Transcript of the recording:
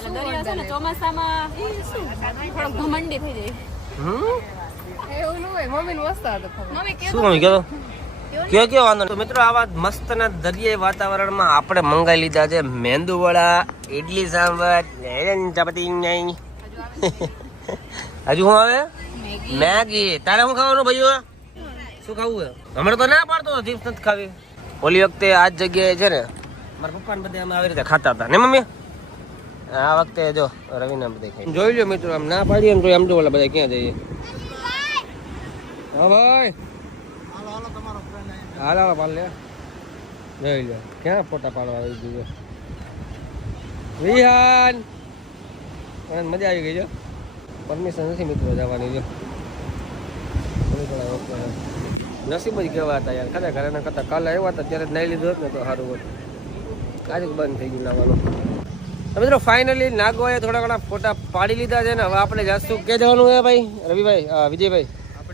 એટલે દરિયો છે ને ચોમાસામાં થોડોક ઘમંડી થઈ જાય. એવું ન હોય. મમ્મીને મસ્ત હતો મમ્મી કે શું મમ્મી કયો કયો વાંધો નહીં. તો મિત્રો આવા મસ્ત ના દરિયાઈ વાતાવરણમાં આપણે મંગાવી લીધા છે મેંદુ વડા, ઇડલી સાંભર, ચપાતી. હજુ શું આવે? મેગી. તારે શું ખાવાનું ભાઈઓ? શું ખાવું હે? હમણાં તો ના પાડતો ચિપ્સ નથી ખાવી. ઓલી વખતે આ જ જગ્યાએ છે ને મારા પપ્પા ને બધા અમે આવી રીતે ખાતા હતા ને મમ્મી. આ વખતે જો રવિના બધા ખાઈ જોઈ લો મિત્રો. આમ ના પાડીએ ને તો આમ જો ઓલા બધા ક્યાં જઈએ. હા ભાઈ હાલ પાડ લે. જોઈ લો ક્યાં ફોટા પાડવા આવી ગયો વિહાન. મજા આવી ગઈ જો. પરમિશન નથી મિત્રો જવાની. જો નસીબ જ કેવા હતા યાર ખરેખર. એના કરતા કાલે આવ્યા હતા ત્યારે જ નાઈ લીધું હોત ને તો સારું હોત. આજે બંધ થઈ ગયું નાવાનું. મિત્રો ફાઇનલી નાગવાએ થોડા ઘણા ફોટા પાડી લીધા છે ને. હવે આપણે જાસ્તુ કે જવાનું હે ભાઈ રવિભાઈ વિજયભાઈ?